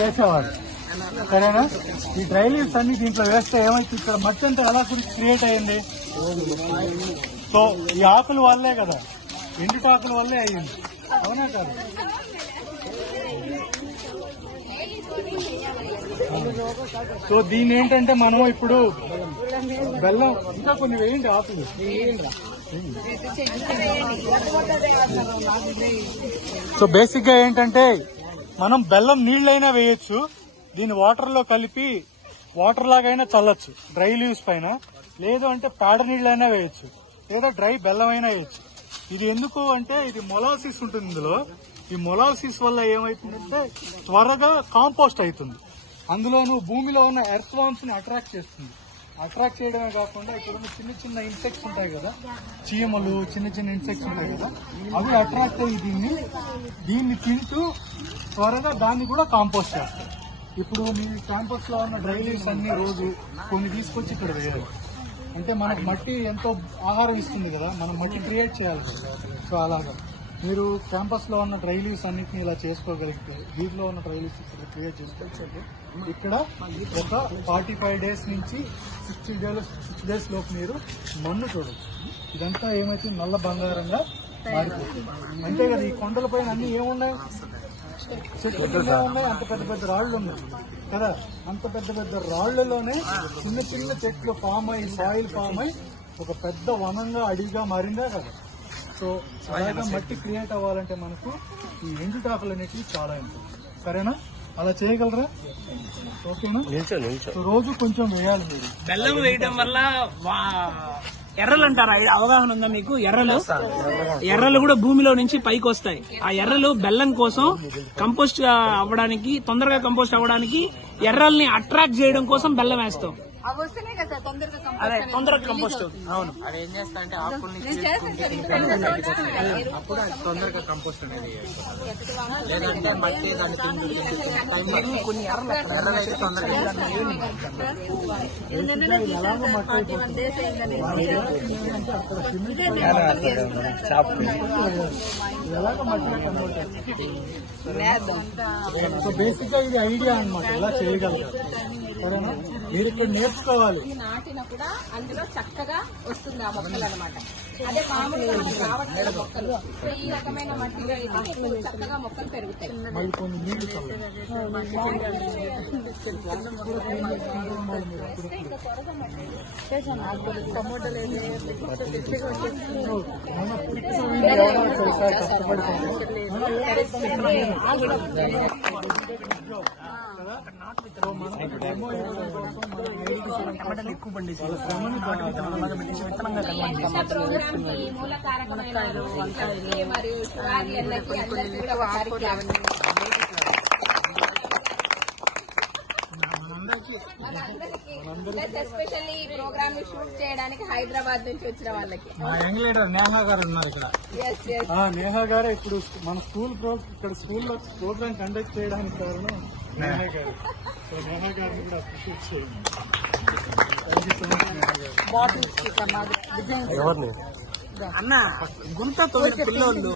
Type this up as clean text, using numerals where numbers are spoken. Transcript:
చేసేవాడు. సరేనా? ఈ డ్రై లీవ్స్ అన్ని దీంట్లో వేస్తే ఏమైతే ఇక్కడ మట్టి అంతా ఎలా క్రియేట్ అయ్యింది? సో ఈ ఆకుల వల్లే కదా, ఎండుటాకుల వల్లే అయ్యింది, అవునా కాదు? సో దీన్ని ఏంటంటే మనం ఇప్పుడు బెల్లం ఇంకా కొన్ని వేయండి, ఆకులు. సో బేసిక్ గా ఏంటంటే మనం బెల్లం నీళ్ళైనా వేయొచ్చు, దీన్ని వాటర్ లో కలిపి వాటర్ లాగైనా చల్లొచ్చు డ్రై లీవ్స్ పైన, లేదు అంటే పేడ నీళ్ళైనా వేయొచ్చు, లేదా డ్రై బెల్లం అయినా వేయచ్చు. ఇది ఎందుకు అంటే ఇది మొలాసిస్ ఉంటుంది ఇందులో. ఈ మొలాసిస్ వల్ల ఏమైతుందంటే త్వరగా కాంపోస్ట్ అవుతుంది. అందులోనూ భూమిలో ఉన్న ఎర్త్ వామ్స్ ని అట్రాక్ట్ చేస్తుంది. అట్రాక్ట్ చేయడమే కాకుండా ఇక్కడ ఉన్న చిన్న చిన్న ఇన్సెక్ట్స్ ఉంటాయి కదా, చీమలు, చిన్న చిన్న ఇన్సెక్ట్స్ ఉంటాయి కదా, అవి అట్రాక్ట్ అయ్యి దీన్ని తింటూ త్వరగా దాన్ని కూడా కాంపోస్ట్ చేస్తారు. ఇప్పుడు మీ క్యాంపస్ లో ఉన్న డ్రై లీవ్స్ అన్ని రోజు కొన్ని తీసుకొచ్చి ఇక్కడ వేయాలి. అంటే మనకు మట్టి ఎంతో ఆహారం ఇస్తుంది కదా, మనం మట్టి క్రియేట్ చేయాలి కదా. సో అలాగా మీరు క్యాంపస్ లో ఉన్న డ్రై లీవ్స్ అన్నిటిని ఇలా చేసుకోగలిగితే, వీటిలో ఉన్న డ్రై లీవ్స్ ఇక్కడ క్రియేట్ చేసుకోవచ్చు. ఇక్కడ ఒక 45 days నుంచి 60 days లోపు మీరు మన్ను చూడవచ్చు. ఇదంతా ఏమైతే నల్ల బంగారంగా మారిపోతుంది. అంతే కదా, ఈ కొండల పైన అన్ని ఏమున్నాయి? చెట్లు ఉన్నాయి, అంత పెద్ద పెద్ద రాళ్లు ఉన్నాయి కదా. అంత పెద్ద పెద్ద రాళ్లలోనే చిన్న చిన్న చెట్లు ఫామ్ అయ్యి, సాయిల్ ఫామ్ అయ్యి ఒక పెద్ద వనంగా, అడిగా మారిందా కదా. సో అలాగా మట్టి క్రియేట్ అవ్వాలంటే మనకు ఈ ఎండుటాకులు అనేటివి చాలా ఇంపార్టెంట్. సరేనా? అలా చేయగలరా? ఓకేనా? రోజు కొంచెం వేయాలి మీరు. బెల్లం వేయడం వల్ల ఎర్రలు అంటారా? అవగాహన ఉందా మీకు? ఎర్రలు కూడా భూమిలో నుంచి పైకి వస్తాయి. ఆ ఎర్రలు బెల్లం కోసం కంపోస్ట్ అవ్వడానికి, తొందరగా కంపోస్ట్ అవ్వడానికి, ఎర్రల్ని అట్రాక్ట్ చేయడం కోసం బెల్లం వేస్తాం. అదే తొందరగా కంపోస్ట్ అవుతుంది. అవును, అది ఏం చేస్తా అంటే ఆకుల్ని అప్పుడు అది తొందరగా కంపోస్ట్ అనేది, లేదంటే మట్టి దాన్ని కొన్ని ఎర్రలైతే తొందరగా సో బేసిక్ గా ఇది ఐడియా అన్నమాట, ఎలా చేయగలరు. సరేనా? మీరు ఇక్కడ నేర్చుకోవాలి. నాటిన కూడా అందులో చక్కగా వస్తుంది ఆ మొక్కలు అనమాట. అదే మామూలుగా రావట్లేదు మొక్కలు. ఈ రకమైన మట్టిలో చక్కగా మొక్కలు పెరుగుతాయి. మళ్ళీ కొన్ని నీళ్లు ఎక్కువ పండిసి మూల కారకమైన మరియు ఎస్పెషల్లీ ఈ ప్రోగ్రామ్ ని షూట్ చేయడానికి హైదరాబాద్ నుంచి వచ్చిన వాళ్ళకి మా యంగ్ లీడర్ నేహా గారు ఉన్నారు ఇక్కడ. నేహా గారే ఇప్పుడు మన ఇక్కడ స్కూల్లో ప్రోగ్రామ్ కండక్ట్ చేయడానికి కారణం నేహా గారు. సో నేహా గారిని కూడా అప్రిషియేట్ చేయండి. అన్న గుంత పిల్లోళ్ళు